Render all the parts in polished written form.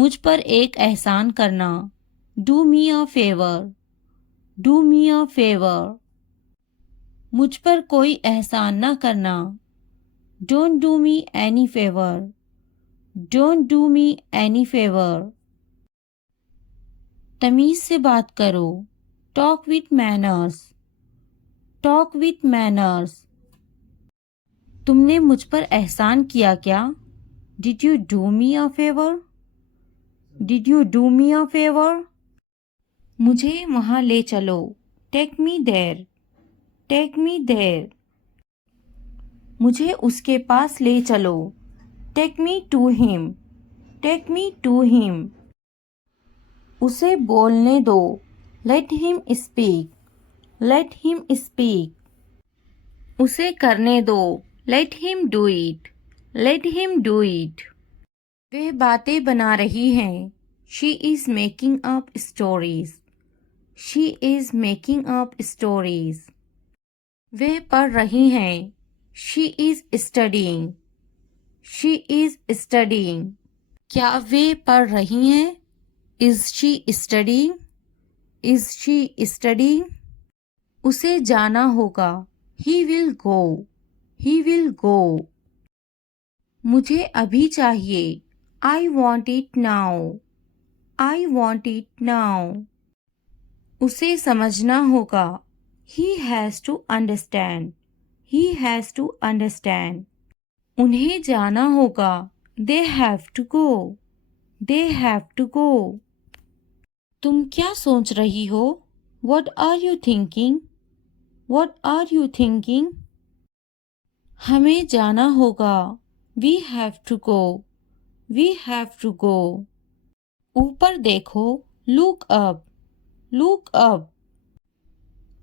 मुझ पर एक एहसान करना। Do me a favour, do me a favour. मुझ पर कोई एहसान ना करना। Don't do me any favour, don't do me any favour. तमीज से बात करो। Talk with manners, talk with manners. तुमने मुझ पर एहसान किया क्या? Did you do me a favour, did you do me a favour. मुझे वहाँ ले चलो। Take me there, take me there. मुझे उसके पास ले चलो। Take me to him, take me to him. उसे बोलने दो। Let him speak, let him speak. उसे करने दो। Let him do it, let him do it. वह बातें बना रही हैं। She is making up stories, she is making up stories. वह पढ़ रही हैं। She is studying, she is studying. क्या वे पढ़ रही हैं? Is she studying, is she studying. उसे जाना होगा। He will go, he will go. मुझे अभी चाहिए। I want it now, I want it now. उसे समझना होगा। He has to understand, he has to understand. उन्हें जाना होगा। They have to go, they have to go. तुम क्या सोच रही हो? What are you thinking, what are you thinking. हमें जाना होगा। We have to go, we have to go. ऊपर देखो। Look up, look up.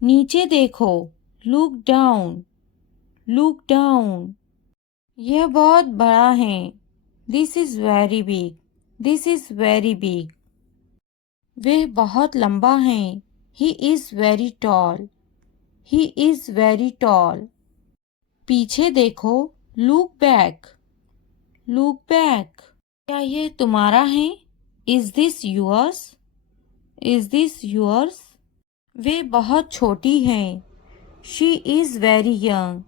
नीचे देखो। Look down, look down. यह बहुत बड़ा है। This is very big, this is very big. वह बहुत लंबा है। He is very tall, he is very tall. पीछे देखो। Look back, look back. क्या यह तुम्हारा है? Is this yours, is this yours. वे बहुत छोटी हैं। She is very young,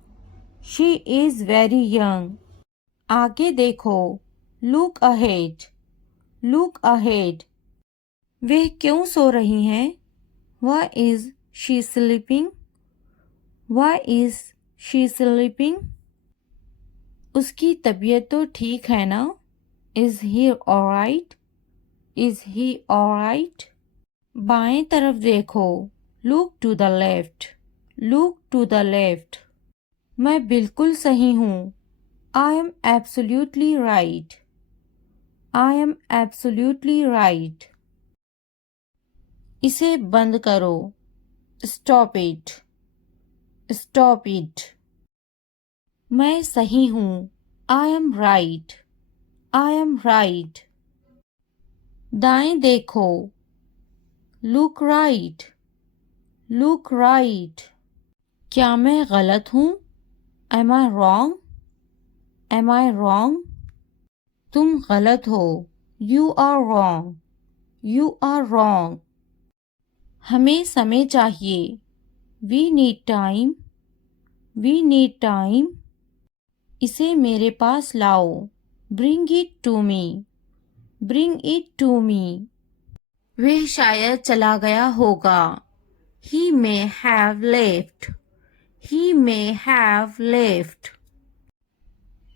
she is very young. आगे देखो। Look ahead, look ahead. वे क्यों सो रही हैं? Why is she sleeping? Why is she sleeping? उसकी तबीयत तो ठीक है ना? Is he alright? Is he alright? बाएं तरफ देखो। Look to the left, look to the left। मैं बिल्कुल सही हूँ। I am absolutely right, I am absolutely right। इसे बंद करो। Stop it, stop it। मैं सही हूँ। I am right, I am right. दाएं देखो। Look right, look right. क्या मैं गलत हूँ? Am I wrong, am I wrong. तुम गलत हो। You are wrong, you are wrong. हमें समय चाहिए। We need time, we need time. इसे मेरे पास लाओ। Bring it to me, bring it to me. वह शायद चला गया होगा। He may have left, he may have left।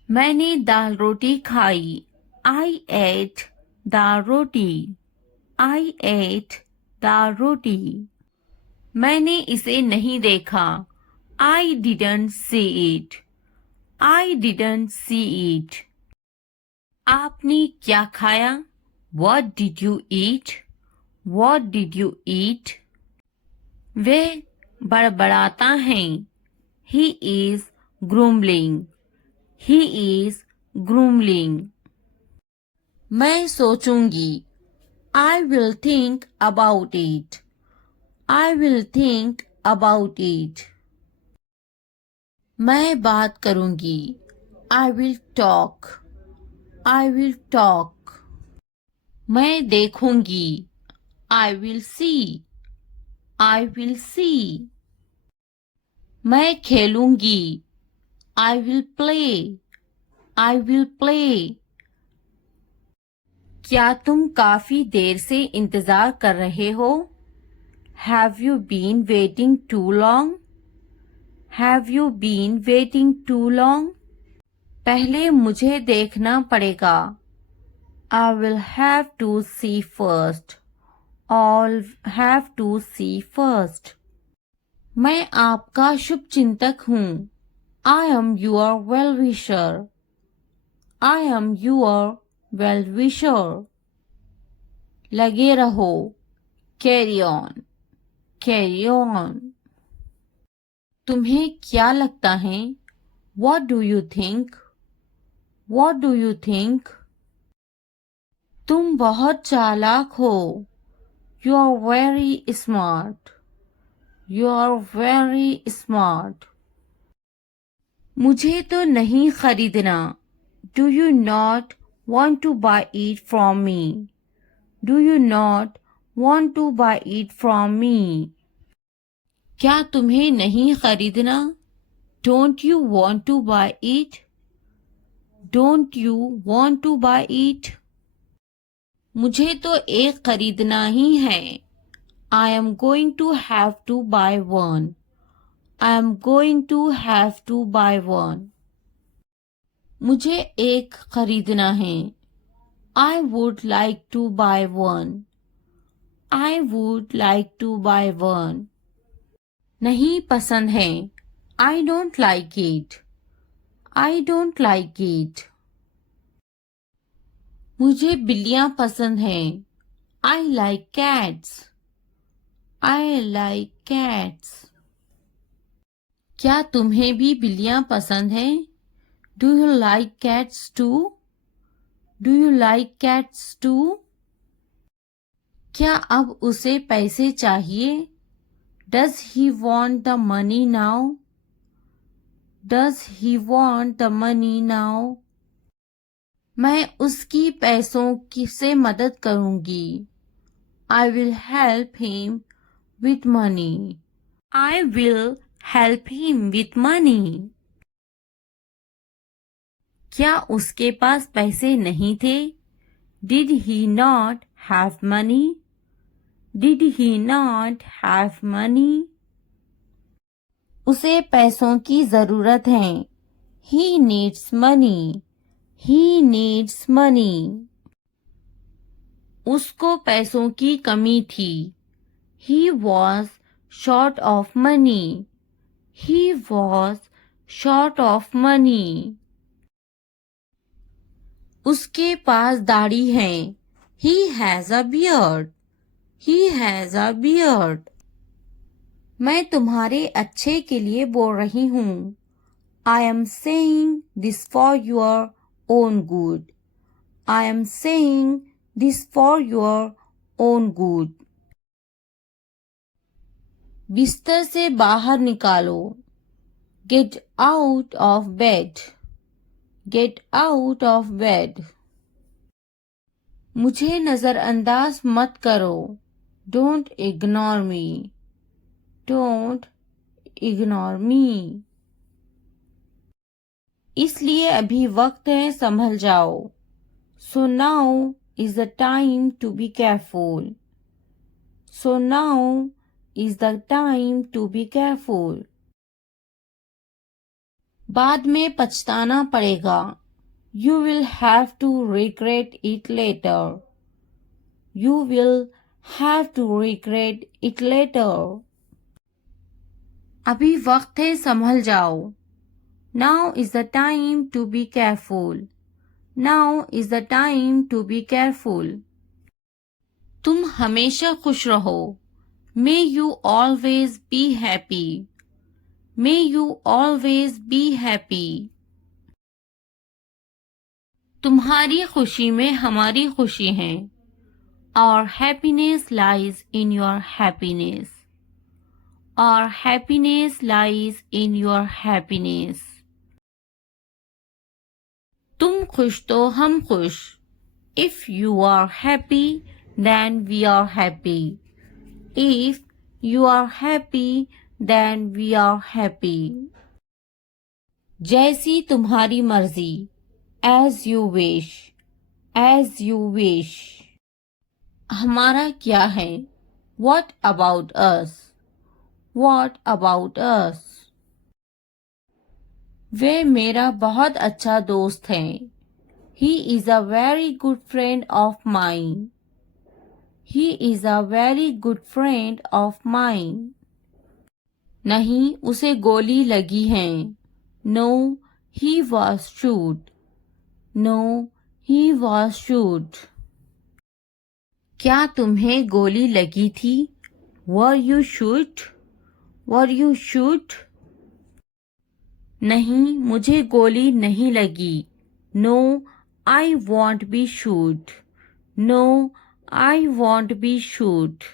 मैंने दाल रोटी खाई। I ate dal roti, I ate दाल रोटी। मैंने इसे नहीं देखा। I didn't see it, I didn't see it। आपने क्या खाया? What did you eat? What did you eat? वे बड़बड़ाता हैं। He is grumbling, he is grumbling। मैं सोचूंगी। I will think about it, I will think about it। मैं बात करूंगी। I will talk, I will talk। मैं देखूंगी, आई will C, I will see. मैं खेलूंगी, I will play, I will play. क्या तुम काफी देर से इंतजार कर रहे हो? Have you been waiting too long? Have you been waiting too long? पहले मुझे देखना पड़ेगा, I will have to see first, I'll have to see first. मैं आपका शुभ चिंतक हूँ, I am your well-wisher. I am your well-wisher. लगे रहो, carry on, carry on. तुम्हें क्या लगता है? What do you think? What do you think? तुम बहुत चालाक हो, You are very smart. You are very smart. मुझे तो नहीं खरीदना. Do you not want to buy it from me? Do you not want to buy it from me? क्या तुम्हें नहीं खरीदना? Don't you want to buy it? Don't you want to buy it? मुझे तो एक खरीदना ही है. I am going to have to buy one. I am going to have to buy one. मुझे एक खरीदना है. I would like to buy one. I would like to buy one. नहीं पसंद है. I don't like it. I don't like it. मुझे बिल्लियाँ पसंद हैं. I like cats. I like cats. क्या तुम्हें भी बिल्लियाँ पसंद हैं? Do you like cats too? Do you like cats too? क्या अब उसे पैसे चाहिए? Does he want the money now? Does he want the money now? मैं उसकी पैसों की से मदद करूंगी. I will help him with money. I will help him with money. क्या उसके पास पैसे नहीं थे? Did he not have money? Did he not have money? उसे पैसों की जरूरत है. He needs money. He needs money. उसको पैसों की कमी थी. He was short of money. He was short of money. उसके पास दाढ़ी है. He has a beard. He has a beard. मैं तुम्हारे अच्छे के लिए बोल रही हूँ. I am saying this for your own good. I am saying this for your own good. बिस्तर से बाहर निकालो. Get out of bed. Get out of bed. मुझे नजरअंदाज मत करो. Don't ignore me. Don't ignore me. इसलिए अभी वक्त है, संभल जाओ. So now is the time to be careful. So now is the time to be careful. बाद में पछताना पड़ेगा. You will have to regret it later. You will have to regret it later. अभी वक्त है, संभल जाओ. Now is the time to be careful. Now is the time to be careful. तुम हमेशा खुश रहो. May you always be happy. May you always be happy. तुम्हारी खुशी में हमारी खुशी है. Our happiness lies in your happiness. Our happiness lies in your happiness. तुम खुश तो हम खुश. If you are happy, then we are happy. If you are happy, then we are happy. जैसी तुम्हारी मर्जी. As you wish. As you wish. हमारा क्या है? What about us? What about us? वे मेरा बहुत अच्छा दोस्त है. He is a very good friend of mine. He is a very good friend of mine. नहीं, उसे गोली लगी है. No, he was shot. No, he was shot. क्या तुम्हें गोली लगी थी? Were you shot? Were you shot? नहीं, मुझे गोली नहीं लगी. No, I won't be shot. No, I won't be shot.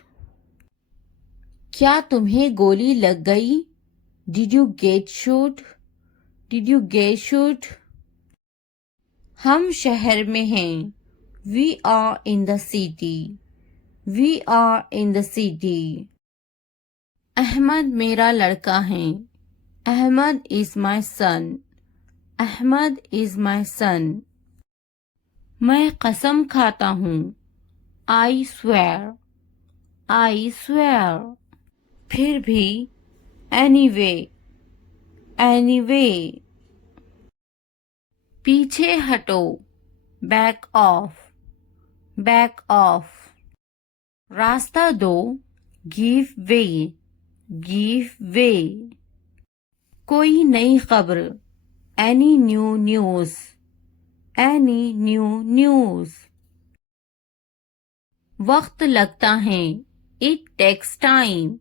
क्या तुम्हें गोली लग गई? Did you get shot? Did you get shot? हम शहर में हैं. We are in the city. We are in the city. Ahmad मेरा लड़का है. Ahmad is my son. Ahmad is my son. मैं कसम खाता हूँ. I swear. I swear. फिर भी. Anyway. Anyway. पीछे हटो. Back off. Back off. रास्ता दो. Give way. Give way. कोई नई खबर. Any new news. Any new news. वक्त लगता है. It takes time.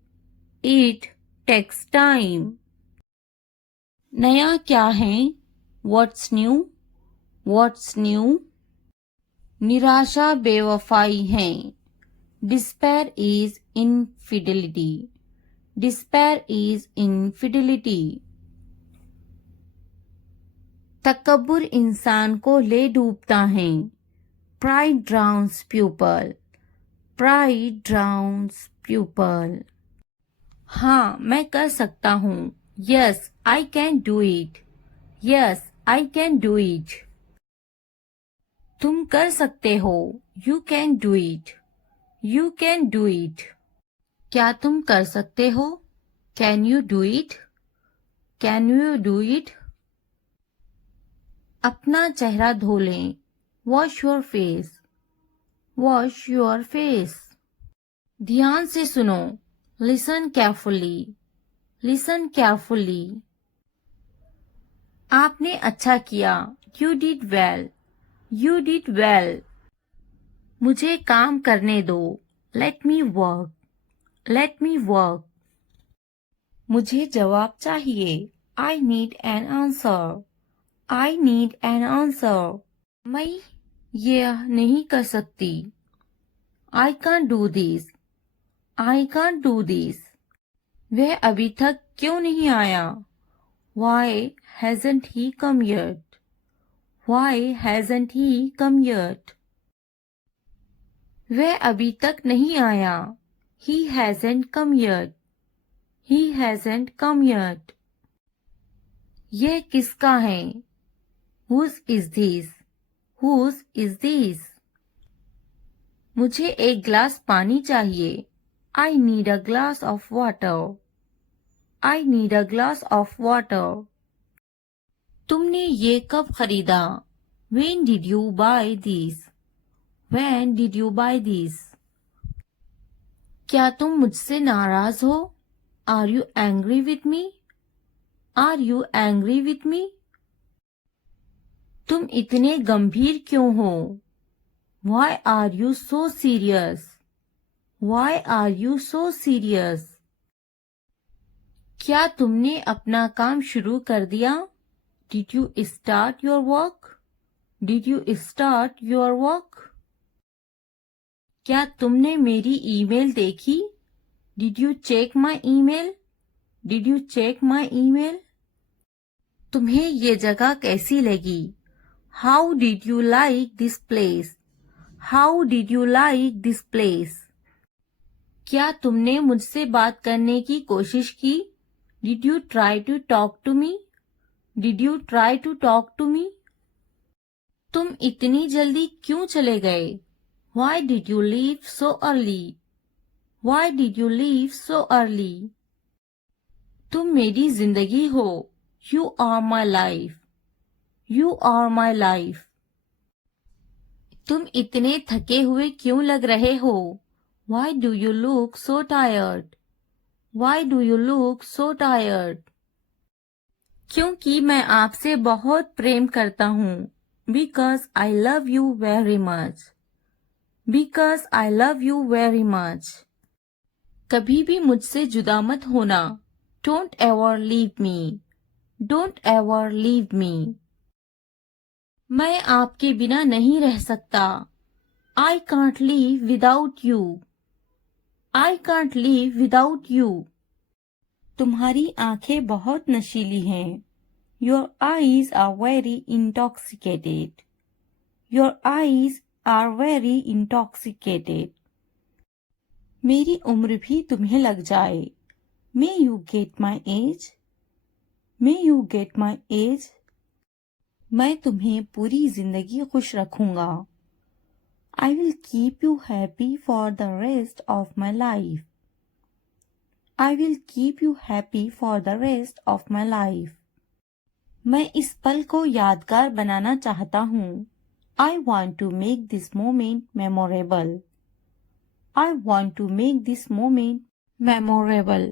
It takes time. नया क्या है? What's new? What's new? निराशा बेवफाई है. Despair is infidelity. Despair is infidelity. तकब्बुर इंसान को ले डूबता है. Pride drowns pupil. Pride drowns pupil. हाँ, मैं कर सकता हूँ. Yes, I can do it. Yes, I can do it. तुम कर सकते हो. You can do it. You can do it. क्या तुम कर सकते हो? Can you do it? Can you do it? अपना चेहरा धो लें. Wash your face. Wash your face. ध्यान से सुनो. Listen carefully. Listen carefully. आपने अच्छा किया. You did well. You did well. मुझे काम करने दो. Let me work. Let me work. मुझे जवाब चाहिए. I need an answer. I need an answer. मैं यह नहीं कर सकती. I can't do this. I can't do this. वह अभी तक क्यों नहीं आया? Why hasn't he come yet? Why hasn't he come yet? वह अभी तक नहीं आया. He hasn't come yet. He hasn't come yet. यह किसका है? Whose is this? Whose is this? मुझे एक गिलास पानी चाहिए. I need a glass of water. I need a glass of water. तुमने ये कब खरीदा? When did you buy this? When did you buy this? क्या तुम मुझसे नाराज हो? Are you angry with me? Are you angry with me? तुम इतने गंभीर क्यों हो? Why are you so serious? Why are you so serious? क्या तुमने अपना काम शुरू कर दिया? Did you start your work? Did you start your work? क्या तुमने मेरी ईमेल देखी? Did you check my email? Did you check my email? तुम्हें ये जगह कैसी लगी? How did you like this place? How did you like this place? क्या तुमने मुझसे बात करने की कोशिश की? Did you try to talk to me? Did you try to talk to me? तुम इतनी जल्दी क्यों चले गए? Why did you leave so early? Why did you leave so early? तुम मेरी जिंदगी हो. You are my life. You are my life. तुम इतने थके हुए क्यों लग रहे हो? Why do you look so tired? Why do you look so tired? क्योंकि मैं आपसे बहुत प्रेम करता हूँ. Because I love you very much. Because I love you very much. कभी भी मुझसे जुदा मत होना. Don't ever leave me. Don't ever leave me. मैं आपके बिना नहीं रह सकता. I can't live without you. I can't live without you. तुम्हारी आंखें बहुत नशीली हैं. Your eyes are very intoxicated. Your eyes are very intoxicated. मेरी उम्र भी तुम्हें लग जाए. May you get my age? May you get my age? मैं तुम्हें पूरी जिंदगी खुश रखूंगा. I will keep you happy for the rest of my life. I will keep you happy for the rest of my life. मैं इस पल को यादगार बनाना चाहता हूँ. I want to make this moment memorable. I want to make this moment memorable.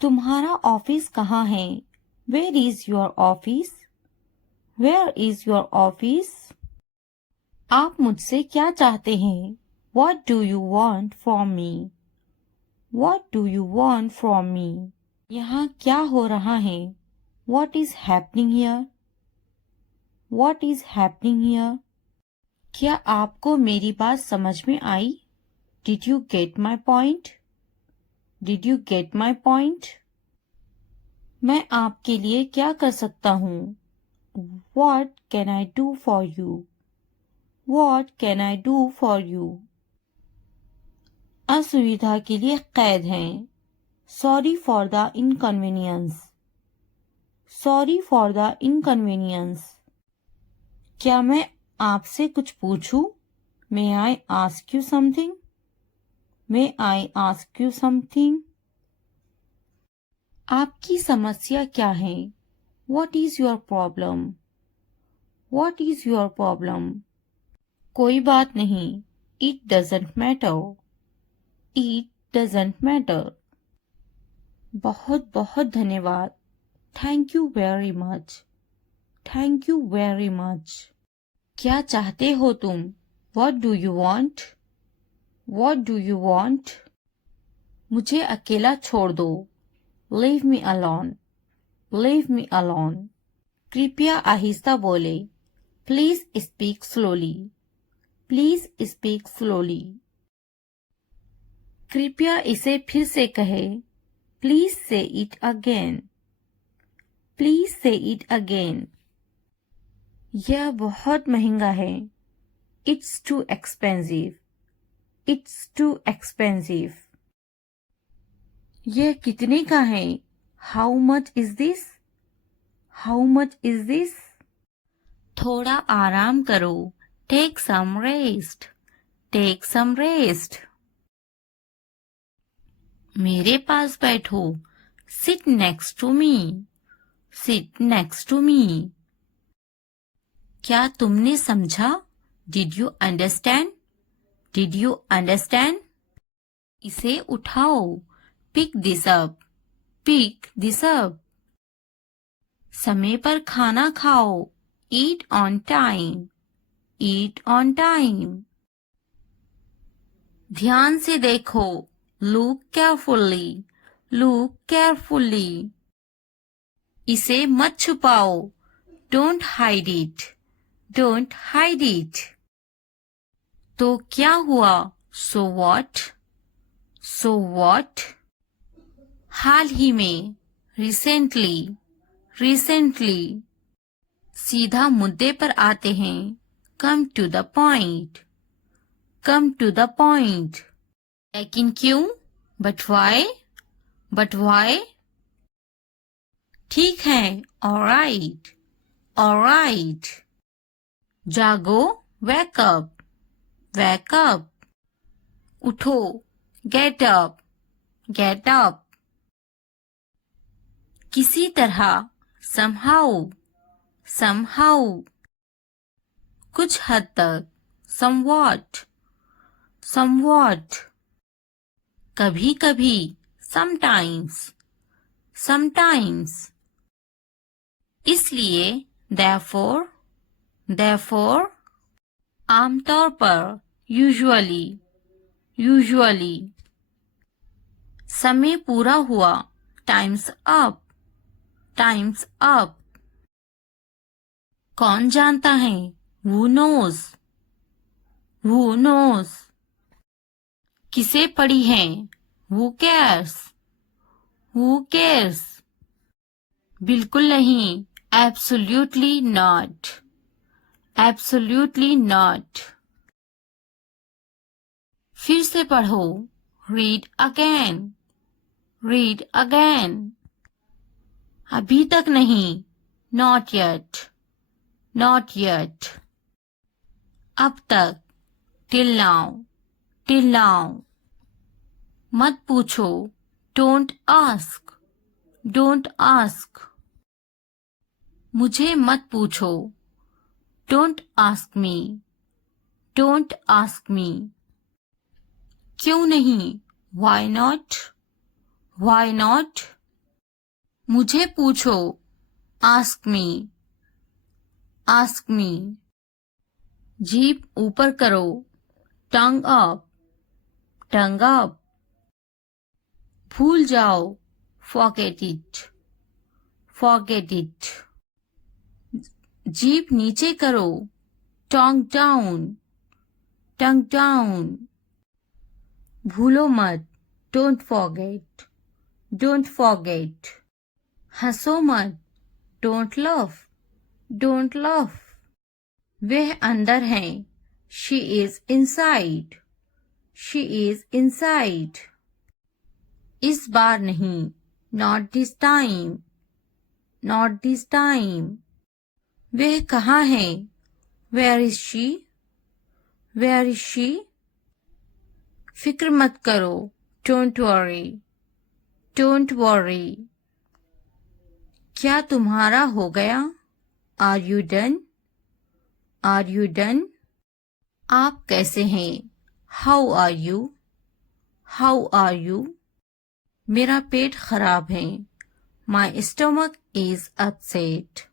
तुम्हारा office कहाँ है? Where is your office? Where is your office? आप मुझसे क्या चाहते हैं? What do you want from me? What do you want from me? यहाँ क्या हो रहा है? What is happening here? What is happening here? क्या आपको मेरी बात समझ में आई? Did you get my point? Did you get my point? मैं आपके लिए क्या कर सकता हूँ? What can I do for you? What can I do for you? असुविधा के लिए कैद हैं. Sorry for the inconvenience. Sorry for the inconvenience. क्या मैं आपसे कुछ पूछूं? May I ask you something? May I ask you something? आपकी समस्या क्या है? What is your problem? What is your problem? कोई बात नहीं. It doesn't matter. It doesn't matter. बहुत बहुत धन्यवाद. Thank you very much. Thank you very much. क्या चाहते हो तुम? What do you want? What do you want? मुझे अकेला छोड़ दो. Leave me alone. Leave me alone. कृपया आहिस्ता बोले. Please speak slowly. Please speak slowly. कृपया इसे फिर से कहे. Please say it again. Please say it again. यह बहुत महंगा है. It's too expensive. It's too expensive. यह कितने का है? How much is this? How much is this? थोड़ा आराम करो. Take some rest. Take some rest. मेरे पास बैठो. Sit next to me. Sit next to me. क्या तुमने समझा? Did you understand? Did you understand? इसे उठाओ. Pick this up. Pick this up. समय पर खाना खाओ. Eat on time. Eat on time. ध्यान से देखो. Look carefully. Look carefully. इसे मत छुपाओ. Don't hide it. Don't hide it. तो क्या हुआ? So what? So what? हाल ही में. Recently. Recently. सीधा मुद्दे पर आते हैं. Come to the point. Come to the point. लेकिन क्यों? But why? But why? ठीक है. All right. All right. जागो. Wake up. Wake up. उठो. Get up. Get up. किसी तरह. Somehow. Somehow. कुछ हद तक. Somewhat. Somewhat. कभी कभी. Sometimes. Sometimes. इसलिए. Therefore. Therefore. आमतौर पर. Usually. Usually. समय पूरा हुआ. Time's up. Time's up. कौन जानता है? Who knows? Who knows? किसे पड़ी है? Who cares? Who cares? बिल्कुल नहीं. Absolutely not. Absolutely not. फिर से पढ़ो. Read again. Read again. अभी तक नहीं. Not yet. Not yet. अब तक. Till now. Till now. मत पूछो. Don't ask. Don't ask. मुझे मत पूछो. Don't ask me. Don't ask me. क्यों नहीं? Why not? Why not? मुझे पूछो. Ask me. Ask me. जीभ ऊपर करो. Tongue up. Tongue up. भूल जाओ. Forget it. Forget it. जीभ नीचे करो. Tongue down. Tongue down. भूलो मत. Don't forget. Don't forget. हंसो मत. Don't laugh. Don't laugh. वह अंदर है. She is inside. She is inside. इस बार नहीं. Not this time. Not this time. वह कहाँ है? Where is she? Where is she? फिक्र मत करो. Don't worry. Don't worry. क्या तुम्हारा हो गया? Are you done? Are you done? आप कैसे हैं? How are you? How are you? मेरा पेट खराब है. My stomach is upset.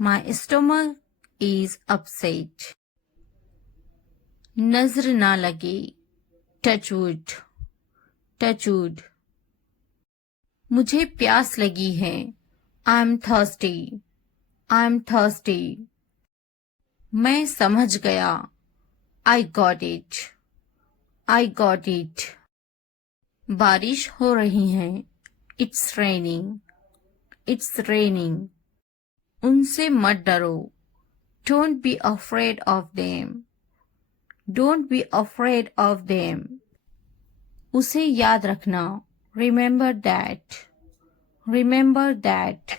My stomach is upset. नजर ना लगे. Touch wood. Touch wood. मुझे प्यास लगी है. I'm thirsty. I'm thirsty. मैं समझ गया. I got it. I got it. बारिश हो रही है. It's raining. It's raining. उनसे मत डरो. Don't be afraid of them. Don't be afraid of them. उसे याद रखना. Remember that. Remember that.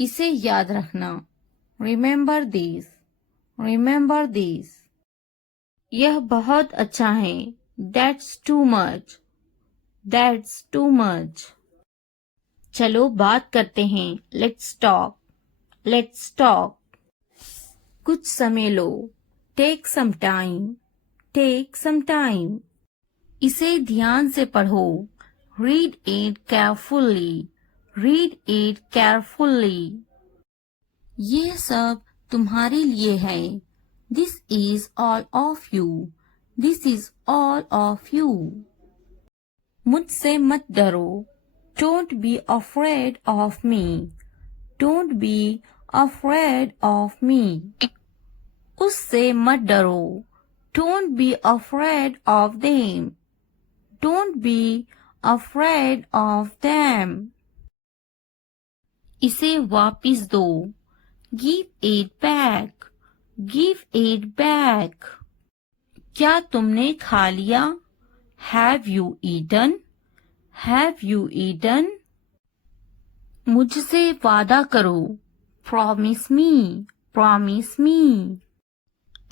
इसे याद रखना. Remember this. Remember this. यह बहुत अच्छा है. That's too much. That's too much. चलो बात करते हैं. Let's talk. Let's talk. कुछ समय लो. Take some time. Take some time. इसे ध्यान से पढ़ो. Read it carefully. Read it carefully. ये सब तुम्हारे लिए है. This is all of you. This is all of you. मुझसे मत डरो. Don't be afraid of me. Don't be afraid of me. उससे मत डरो. Don't be afraid of them. Don't be afraid of them. इसे वापिस दो. Give it back. Give it back. क्या तुमने खा लिया? Have you eaten? Have you eaten? मुझसे वादा करो। Promise me. Promise me.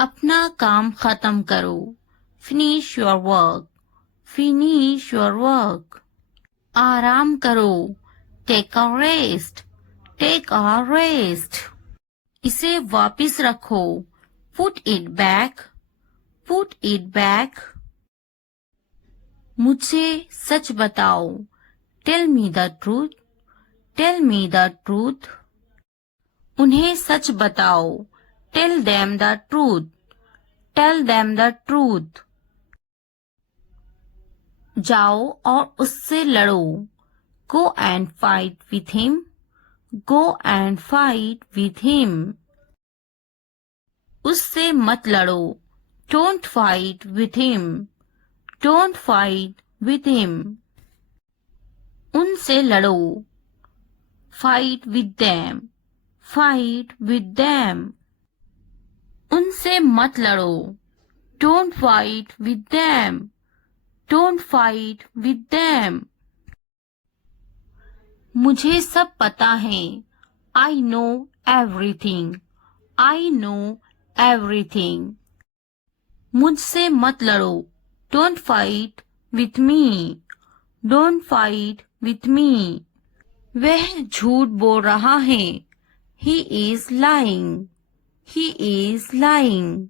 अपना काम खत्म करो। Finish your work. Finish your work. आराम करो। Take a rest. Take a rest. इसे वापस रखो। Put it back. Put it back. मुझे सच बताओ। Tell me the truth. Tell me the truth. उन्हें सच बताओ। Tell them the truth. Tell them the truth. जाओ और उससे लड़ो। Go and fight with him. Go and fight with him. उससे मत लड़ो। Don't fight with him. Don't fight with him. उनसे लड़ो। Fight with them. Fight with them. उनसे मत लड़ो। Don't fight with them. Don't fight with them. मुझे सब पता है। I know everything. I know everything. मुझसे मत लड़ो। Don't fight with me. Don't fight with me. वह झूठ बोल रहा है। He is lying. He is lying.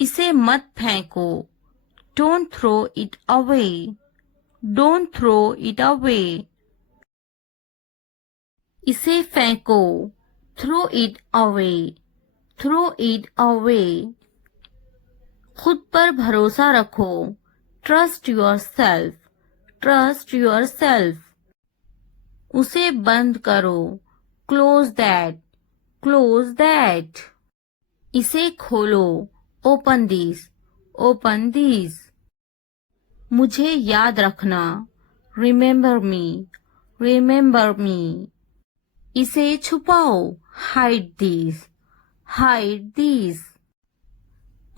इसे मत फेंको। Don't throw it away. Don't throw it away. इसे फेंको। Throw it away. Throw it away. खुद पर भरोसा रखो। Trust yourself. Trust yourself. उसे बंद करो। Close that. Close that. इसे खोलो। Open this. Open this. मुझे याद रखना। Remember me. Remember me. इसे छुपाओ। Hide this. Hide this.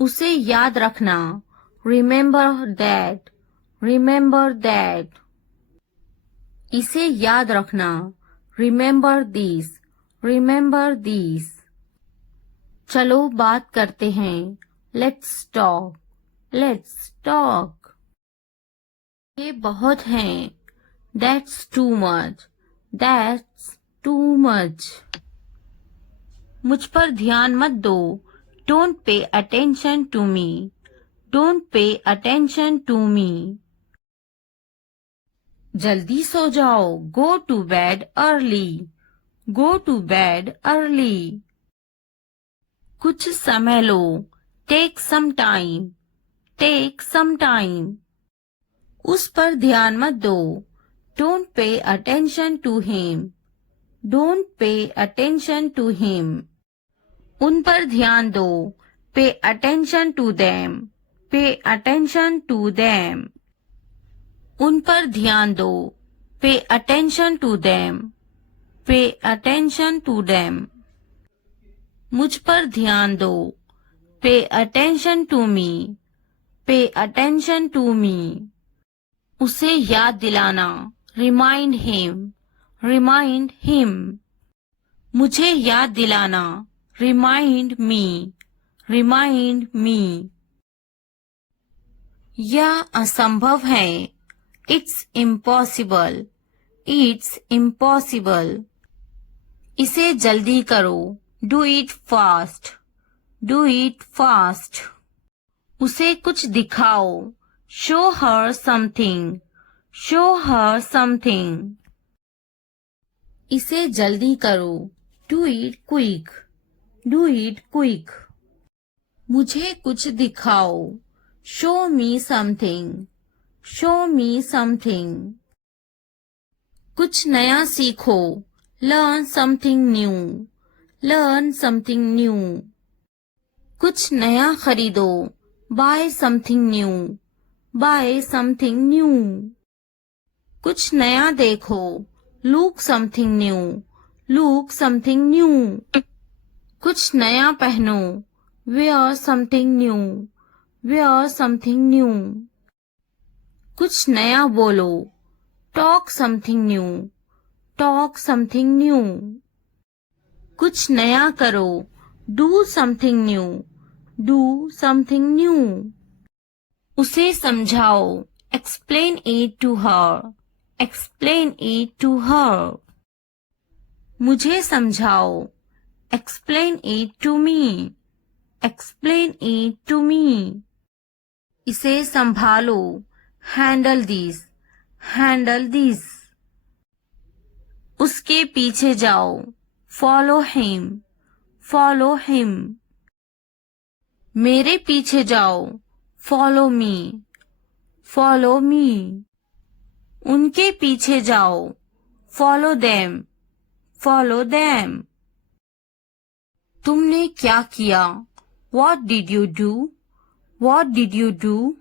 उसे याद रखना। Remember that. Remember that. इसे याद रखना। Remember this. Remember this. चलो बात करते हैं। Let's talk. Let's talk. ये बहुत हैं। That's too much. That's too much. मुझ पर ध्यान मत दो। Don't pay attention to me. Don't pay attention to me. जल्दी सो जाओ। Go to bed early. Go to bed early. कुछ समय लो। Take some time. Take some time. उस पर ध्यान मत दो। Don't pay attention to him. Don't pay attention to him. उन पर ध्यान दो। Pay attention to them. Pay attention to them. उन पर ध्यान दो। Pay attention to them. Pay attention to them. मुझ पर ध्यान दो। पे अटेंशन टू मी। पे अटेंशन टू मी। उसे याद दिलाना। Remind him. Remind him. मुझे याद दिलाना। Remind me. Remind me. यह असंभव है। It's impossible. It's impossible. इसे जल्दी करो। Do it fast. Do it fast. उसे कुछ दिखाओ। Show her something. Show her something. इसे जल्दी करो। Do it quick. Do it quick. मुझे कुछ दिखाओ। Show me something. Show me something. कुछ नया सीखो। Learn something new. Learn something new. कुछ नया खरीदो। Bye something new. Buy something new. कुछ नया देखो। Look something new. Look something new. कुछ नया पहनो, wear something new, wear something new. कुछ नया बोलो, talk something new, talk something new. कुछ नया करो, do something new, do something new. उसे समझाओ, explain it to her, explain it to her. मुझे समझाओ, explain it to me, explain it to me. इसे संभालो, handle this, handle this. उसके पीछे जाओ, follow him, follow him. मेरे पीछे जाओ, follow me, follow me. उनके पीछे जाओ, follow them, follow them. तुमने क्या किया? What did you do? What did you do?